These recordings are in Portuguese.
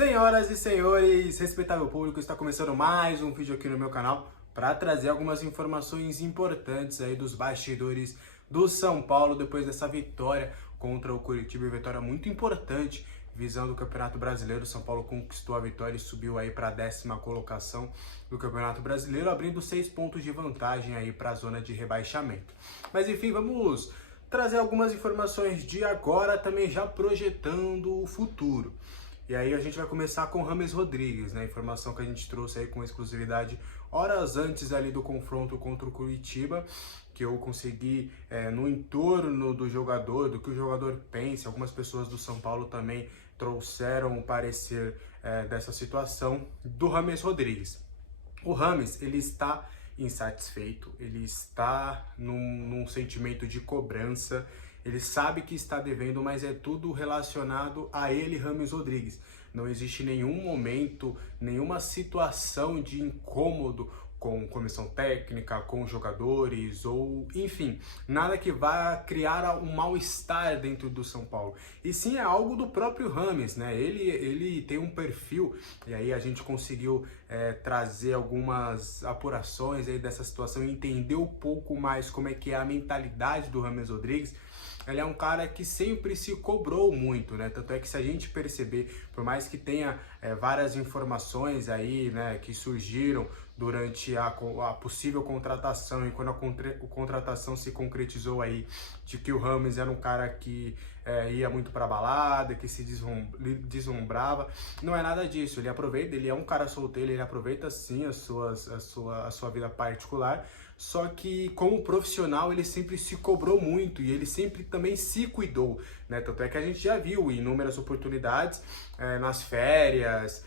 Senhoras e senhores, respeitável público, está começando mais um vídeo aqui no meu canal para trazer algumas informações importantes aí dos bastidores do São Paulo depois dessa vitória contra o Coritiba, vitória muito importante visando o Campeonato Brasileiro. O São Paulo conquistou a vitória e subiu aí para a 10ª colocação do Campeonato Brasileiro, abrindo 6 pontos de vantagem aí para a zona de rebaixamento. Mas enfim, vamos trazer algumas informações de agora, também já projetando o futuro. E aí a gente vai começar com o James Rodrigues, né? Informação que a gente trouxe aí com exclusividade horas antes ali do confronto contra o Coritiba, que eu consegui no entorno do jogador, do que o jogador pensa. Algumas pessoas do São Paulo também trouxeram o parecer dessa situação do James Rodrigues. O James, ele está insatisfeito, ele está num sentimento de cobrança. Ele sabe que está devendo, mas é tudo relacionado a ele, James Rodrigues. Não existe nenhum momento, nenhuma situação de incômodo com comissão técnica, com jogadores, ou enfim, nada que vá criar um mal-estar dentro do São Paulo. E sim, é algo do próprio James, né? Ele tem um perfil, e aí a gente conseguiu trazer algumas apurações aí dessa situação e entender um pouco mais como é que é a mentalidade do James Rodrigues. Ele é um cara que sempre se cobrou muito, né? Tanto é que se a gente perceber, por mais que tenha várias informações aí, né, que surgiram durante a possível contratação e quando a contratação se concretizou aí, de que o James era um cara que ia muito pra balada, que se deslumbrava, não é nada disso. Ele aproveita, ele é um cara solteiro, ele aproveita sim a sua vida particular. Só que como profissional ele sempre se cobrou muito e ele sempre também se cuidou, né? Tanto é que a gente já viu inúmeras oportunidades nas férias,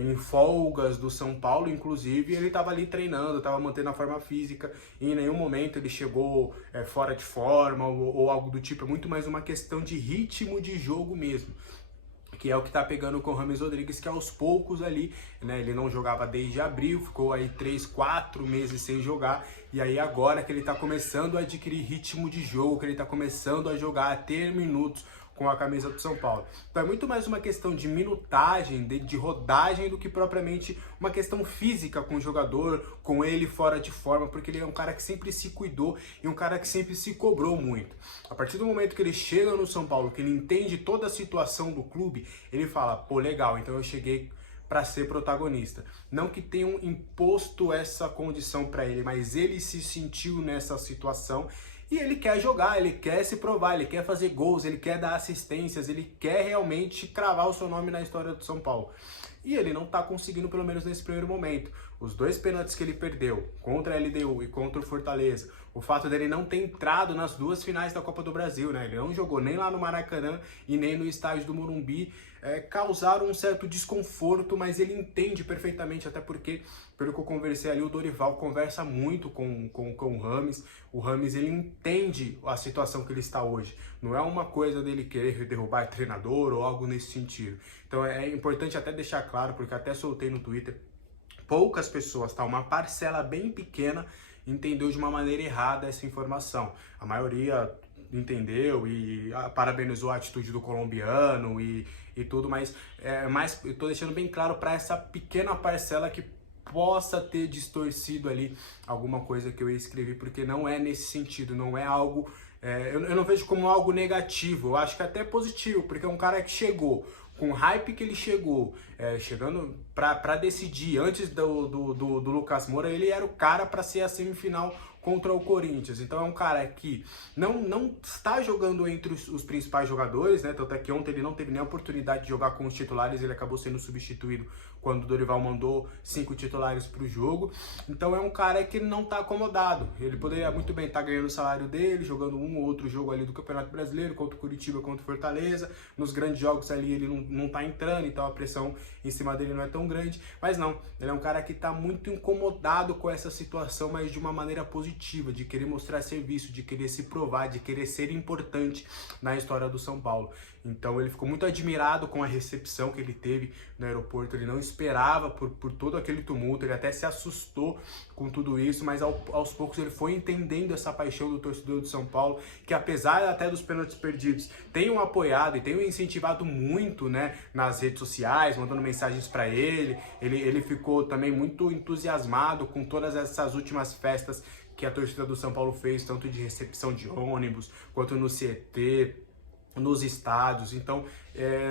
em folgas do São Paulo, inclusive, ele estava ali treinando, estava mantendo a forma física e em nenhum momento ele chegou fora de forma ou algo do tipo. É muito mais uma questão de ritmo de jogo mesmo, que é o que tá pegando com o James Rodrigues, que aos poucos ali, né, ele não jogava desde abril, ficou aí 3, 4 meses sem jogar, e aí agora que ele tá começando a adquirir ritmo de jogo, que ele tá começando a jogar, a ter minutos com a camisa do São Paulo. Então é muito mais uma questão de minutagem, de rodagem, do que propriamente uma questão física com o jogador, com ele fora de forma, porque ele é um cara que sempre se cuidou e um cara que sempre se cobrou muito. A partir do momento que ele chega no São Paulo, que ele entende toda a situação do clube, ele fala, pô, legal, então eu cheguei para ser protagonista. Não que tenham imposto essa condição para ele, mas ele se sentiu nessa situação e ele quer jogar, ele quer se provar, ele quer fazer gols, ele quer dar assistências, ele quer realmente cravar o seu nome na história do São Paulo. E ele não está conseguindo, pelo menos nesse primeiro momento. Os 2 pênaltis que ele perdeu, contra a LDU e contra o Fortaleza, o fato dele não ter entrado nas 2 finais da Copa do Brasil, né? Ele não jogou nem lá no Maracanã e nem no estádio do Morumbi, causaram um certo desconforto, mas ele entende perfeitamente, até porque, pelo que eu conversei ali, o Dorival conversa muito com o James. O James, ele entende a situação que ele está hoje. Não é uma coisa dele querer derrubar treinador ou algo nesse sentido. Então é importante até deixar claro, porque até soltei no Twitter, poucas pessoas, tá? Uma parcela bem pequena entendeu de uma maneira errada essa informação. A maioria entendeu e parabenizou a atitude do colombiano e tudo, mas eu tô deixando bem claro para essa pequena parcela que possa ter distorcido ali alguma coisa que eu escrevi, porque não é nesse sentido, não é algo, eu não vejo como algo negativo, eu acho que até positivo, porque é um cara que chegou com o hype que ele chegou, chegando para decidir antes do Lucas Moura, ele era o cara para ser a semifinal contra o Corinthians. Então é um cara que não está jogando entre os principais jogadores, né? Tanto é que ontem ele não teve nem a oportunidade de jogar com os titulares, ele acabou sendo substituído quando o Dorival mandou 5 titulares para o jogo. Então é um cara que não está acomodado. Ele poderia muito bem estar ganhando o salário dele, jogando um ou outro jogo ali do Campeonato Brasileiro, contra o Coritiba, contra o Fortaleza. Nos grandes jogos ali ele não está entrando, então a pressão em cima dele não é tão grande. Mas não, ele é um cara que está muito incomodado com essa situação, mas de uma maneira positiva. positiva, de querer mostrar serviço, de querer se provar, de querer ser importante na história do São Paulo. Então ele ficou muito admirado com a recepção que ele teve no aeroporto, ele não esperava por todo aquele tumulto, ele até se assustou com tudo isso, mas aos poucos ele foi entendendo essa paixão do torcedor do São Paulo, que apesar até dos pênaltis perdidos, tenham apoiado e tenham incentivado muito, né, nas redes sociais, mandando mensagens para ele ficou também muito entusiasmado com todas essas últimas festas que a torcida do São Paulo fez, tanto de recepção de ônibus, quanto no CT, nos estádios. Então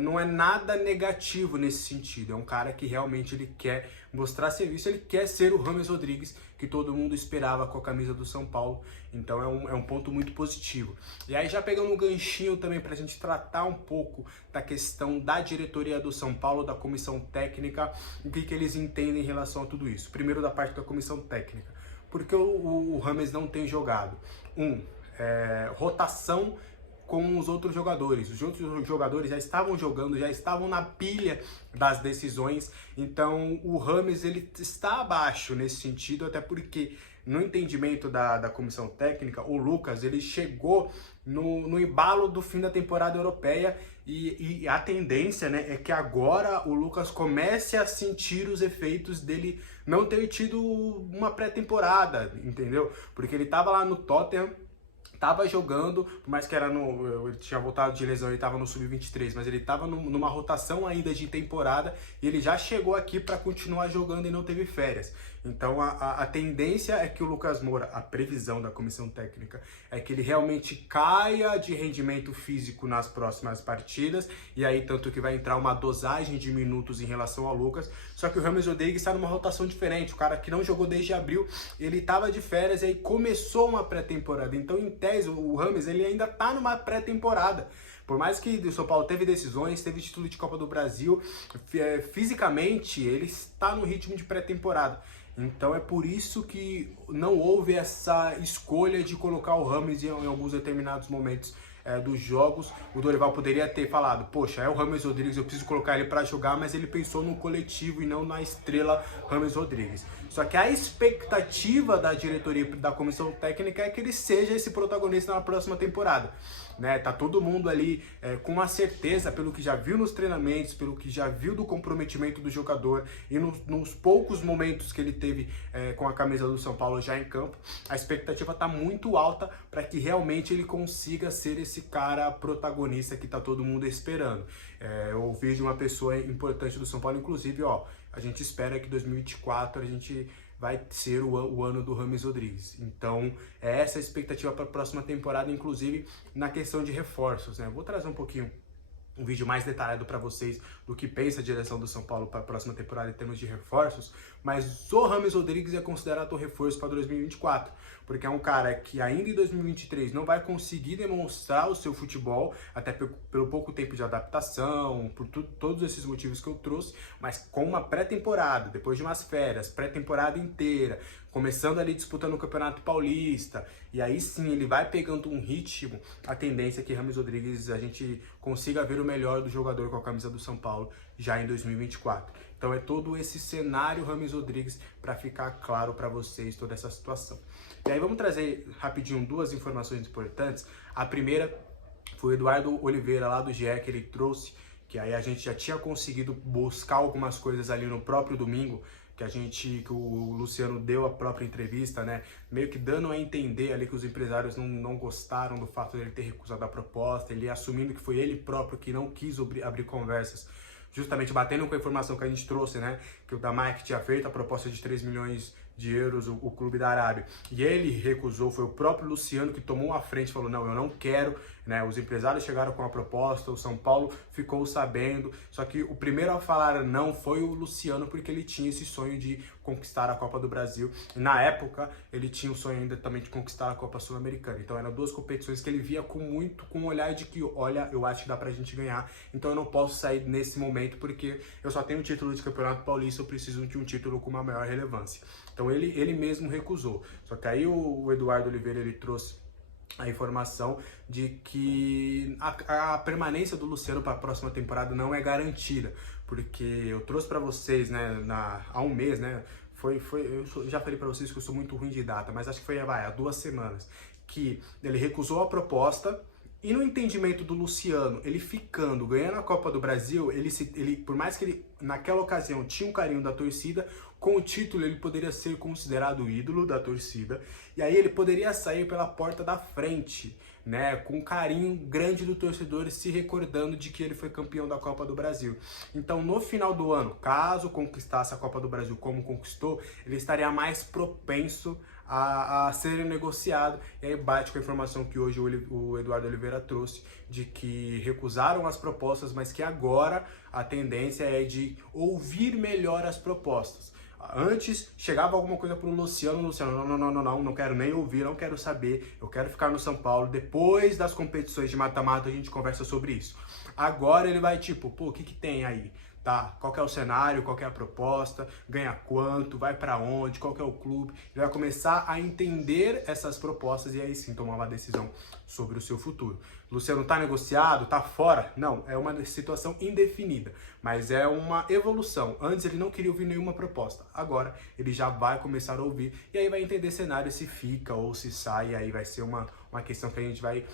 não é nada negativo nesse sentido, é um cara que realmente ele quer mostrar serviço, ele quer ser o James Rodrigues que todo mundo esperava com a camisa do São Paulo. Então é um ponto muito positivo. E aí, já pegando um ganchinho também para a gente tratar um pouco da questão da diretoria do São Paulo, da comissão técnica, o que eles entendem em relação a tudo isso. Primeiro, da parte da comissão técnica, porque o James não tem jogado rotação com os outros jogadores. Os outros jogadores já estavam jogando, já estavam na pilha das decisões, então o James ele está abaixo nesse sentido, até porque no entendimento da comissão técnica, o Lucas ele chegou no embalo do fim da temporada europeia e a tendência, né, é que agora o Lucas comece a sentir os efeitos dele não ter tido uma pré-temporada, entendeu? Porque ele estava lá no Tottenham, tava jogando, por mais que ele tinha voltado de lesão, ele tava no Sub-23, mas ele tava numa rotação ainda de temporada e ele já chegou aqui para continuar jogando e não teve férias. Então a tendência é que o Lucas Moura, a previsão da comissão técnica, é que ele realmente caia de rendimento físico nas próximas partidas, e aí tanto que vai entrar uma dosagem de minutos em relação ao Lucas, só que o James Rodrigues está numa rotação diferente, o cara que não jogou desde abril, ele estava de férias e aí começou uma pré-temporada, então em tese o James ele ainda está numa pré-temporada. Por mais que o São Paulo teve decisões, teve título de Copa do Brasil, fisicamente ele está no ritmo de pré-temporada. Então é por isso que não houve essa escolha de colocar o James em alguns determinados momentos dos jogos. O Dorival poderia ter falado, poxa, é o James Rodrigues, eu preciso colocar ele para jogar, mas ele pensou no coletivo e não na estrela James Rodrigues. Só que a expectativa da diretoria da comissão técnica é que ele seja esse protagonista na próxima temporada. Né? Tá todo mundo ali com uma certeza, pelo que já viu nos treinamentos, pelo que já viu do comprometimento do jogador e nos poucos momentos que ele teve com a camisa do São Paulo já em campo, a expectativa tá muito alta para que realmente ele consiga ser esse cara protagonista que tá todo mundo esperando. Eu ouvi de uma pessoa importante do São Paulo, inclusive, a gente espera que 2024 a gente vai ser o ano do James Rodrigues. Então, é essa a expectativa para a próxima temporada, inclusive na questão de reforços, né? Vou trazer um vídeo mais detalhado para vocês do que pensa a direção do São Paulo para a próxima temporada em termos de reforços, mas o James Rodrigues é considerado o reforço para 2024, porque é um cara que ainda em 2023 não vai conseguir demonstrar o seu futebol, até pelo pouco tempo de adaptação, por todos esses motivos que eu trouxe, mas com uma pré-temporada, depois de umas férias, pré-temporada inteira, começando ali disputando o Campeonato Paulista, e aí sim ele vai pegando um ritmo, a tendência é que James Rodrigues a gente consiga ver o melhor do jogador com a camisa do São Paulo já em 2024. Então é todo esse cenário James Rodrigues para ficar claro para vocês toda essa situação. E aí vamos trazer rapidinho duas informações importantes. A primeira foi o Eduardo Oliveira lá do GE que ele trouxe, que aí a gente já tinha conseguido buscar algumas coisas ali no próprio domingo, que o Luciano deu a própria entrevista, né, meio que dando a entender ali que os empresários não gostaram do fato de ele ter recusado a proposta, ele assumindo que foi ele próprio que não quis abrir conversas, justamente batendo com a informação que a gente trouxe, né, que o Damac tinha feito a proposta de 3 milhões de euros, o clube da Arábia, e ele recusou, foi o próprio Luciano que tomou a frente e falou, não, eu não quero, né, os empresários chegaram com a proposta, o São Paulo ficou sabendo, só que o primeiro a falar não foi o Luciano, porque ele tinha esse sonho de conquistar a Copa do Brasil, e na época ele tinha o sonho ainda também de conquistar a Copa Sul-Americana, então eram duas competições que ele via com um olhar de que, olha, eu acho que dá pra gente ganhar, então eu não posso sair nesse momento, porque eu só tenho o título de Campeonato Paulista, eu preciso de um título com uma maior relevância. Então ele mesmo recusou. Só que aí o Eduardo Oliveira ele trouxe a informação de que a permanência do Luciano para a próxima temporada não é garantida, porque eu trouxe para vocês, né, há um mês, né, eu já falei para vocês que eu sou muito ruim de data, mas acho que foi há 2 semanas, que ele recusou a proposta. E no entendimento do Luciano, ele ficando, ganhando a Copa do Brasil, ele, por mais que ele, naquela ocasião, tinha um carinho da torcida, com o título ele poderia ser considerado o ídolo da torcida, e aí ele poderia sair pela porta da frente, né, com um carinho grande do torcedor, se recordando de que ele foi campeão da Copa do Brasil. Então, no final do ano, caso conquistasse a Copa do Brasil como conquistou, ele estaria mais propenso a ser negociado, e aí bate com a informação que hoje o Eduardo Oliveira trouxe, de que recusaram as propostas, mas que agora a tendência é de ouvir melhor as propostas. Antes, chegava alguma coisa pro Luciano, não quero nem ouvir, não quero saber, eu quero ficar no São Paulo, depois das competições de mata-mata a gente conversa sobre isso. Agora ele vai tipo, pô, o que tem aí? Tá, qual que é o cenário, qual que é a proposta, ganha quanto, vai para onde, qual que é o clube. Ele vai começar a entender essas propostas e aí sim tomar uma decisão sobre o seu futuro. Luciano tá negociado, tá fora? Não, é uma situação indefinida, mas é uma evolução. Antes ele não queria ouvir nenhuma proposta, agora ele já vai começar a ouvir e aí vai entender cenário se fica ou se sai, e aí vai ser uma questão que a gente vai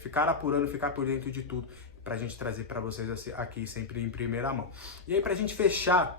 ficar apurando, ficar por dentro de tudo, pra gente trazer para vocês aqui sempre em primeira mão. E aí pra gente fechar,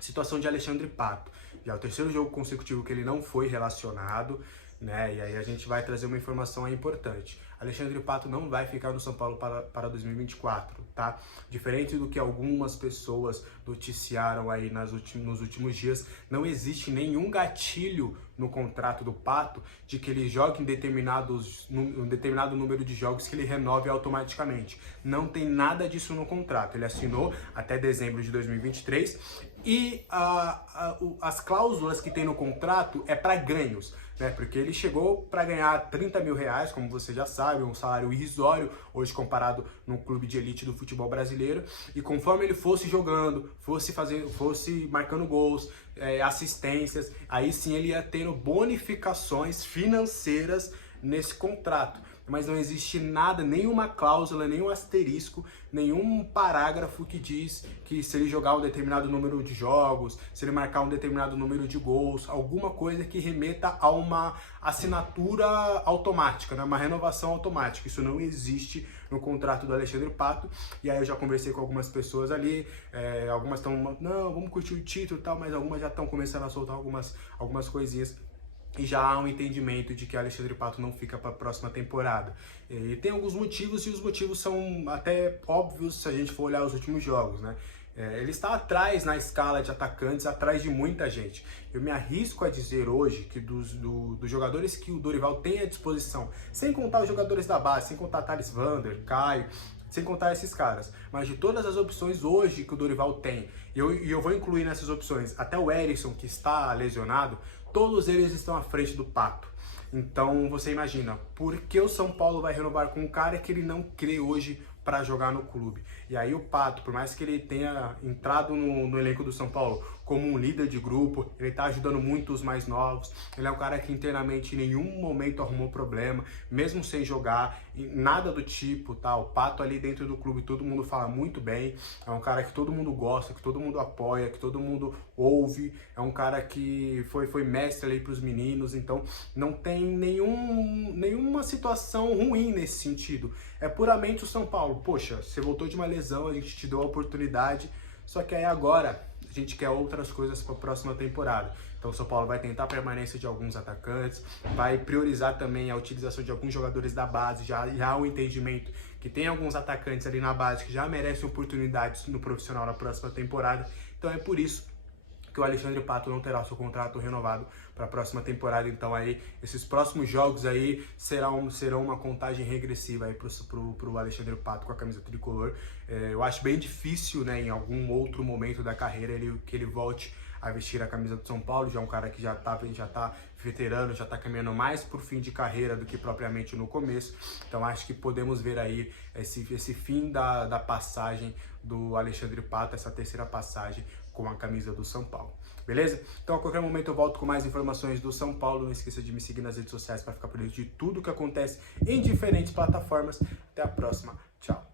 situação de Alexandre Pato. Já é o 3º jogo consecutivo que ele não foi relacionado, né? E aí a gente vai trazer uma informação importante. Alexandre Pato não vai ficar no São Paulo para 2024, tá? Diferente do que algumas pessoas noticiaram aí nos últimos dias, não existe nenhum gatilho no contrato do Pato de que ele jogue um determinado número de jogos que ele renove automaticamente. Não tem nada disso no contrato. Ele assinou até dezembro de 2023 e as cláusulas que tem no contrato é para ganhos, né? Porque ele chegou para ganhar 30 mil reais, como você já sabe, um salário irrisório hoje comparado num clube de elite do futebol brasileiro, e conforme ele fosse jogando, fosse marcando gols, assistências, aí sim ele ia tendo bonificações financeiras nesse contrato. Mas não existe nada, nenhuma cláusula, nenhum asterisco, nenhum parágrafo que diz que se ele jogar um determinado número de jogos, se ele marcar um determinado número de gols, alguma coisa que remeta a uma assinatura automática, né? Uma renovação automática. Isso não existe no contrato do Alexandre Pato. E aí eu já conversei com algumas pessoas ali, algumas estão, não, vamos curtir o título e tal, mas algumas já estão começando a soltar algumas coisinhas. E já há um entendimento de que Alexandre Pato não fica para a próxima temporada. E tem alguns motivos, e os motivos são até óbvios se a gente for olhar os últimos jogos, né? Ele está atrás na escala de atacantes, atrás de muita gente. Eu me arrisco a dizer hoje que dos jogadores que o Dorival tem à disposição, sem contar os jogadores da base, sem contar Thales Vander, Caio, sem contar esses caras, mas de todas as opções hoje que o Dorival tem, e eu vou incluir nessas opções até o Erisson, que está lesionado, todos eles estão à frente do Pato. Então você imagina, por que o São Paulo vai renovar com um cara que ele não crê hoje para jogar no clube? E aí o Pato, por mais que ele tenha entrado no elenco do São Paulo como um líder de grupo, ele tá ajudando muito os mais novos, ele é um cara que internamente em nenhum momento arrumou problema, mesmo sem jogar, nada do tipo, tá? O Pato ali dentro do clube, todo mundo fala muito bem, é um cara que todo mundo gosta, que todo mundo apoia, que todo mundo ouve, é um cara que foi mestre ali pros meninos, então não tem nenhuma situação ruim nesse sentido. É puramente o São Paulo, poxa, você voltou de uma lesão, a gente te deu a oportunidade, só que aí agora a gente quer outras coisas para a próxima temporada. Então o São Paulo vai tentar a permanência de alguns atacantes, vai priorizar também a utilização de alguns jogadores da base, já há um entendimento que tem alguns atacantes ali na base que já merecem oportunidades no profissional na próxima temporada. Então é por isso que o Alexandre Pato não terá seu contrato renovado para a próxima temporada. Então aí, esses próximos jogos aí serão uma contagem regressiva aí pro Alexandre Pato com a camisa tricolor. Eu acho bem difícil, né, em algum outro momento da carreira que ele volte a vestir a camisa do São Paulo. Já é um cara que já tá veterano, já tá caminhando mais pro fim de carreira do que propriamente no começo. Então acho que podemos ver aí esse fim da passagem do Alexandre Pato, essa terceira passagem com a camisa do São Paulo. Beleza? Então a qualquer momento eu volto com mais informações do São Paulo. Não esqueça de me seguir nas redes sociais para ficar por dentro de tudo que acontece em diferentes plataformas. Até a próxima. Tchau.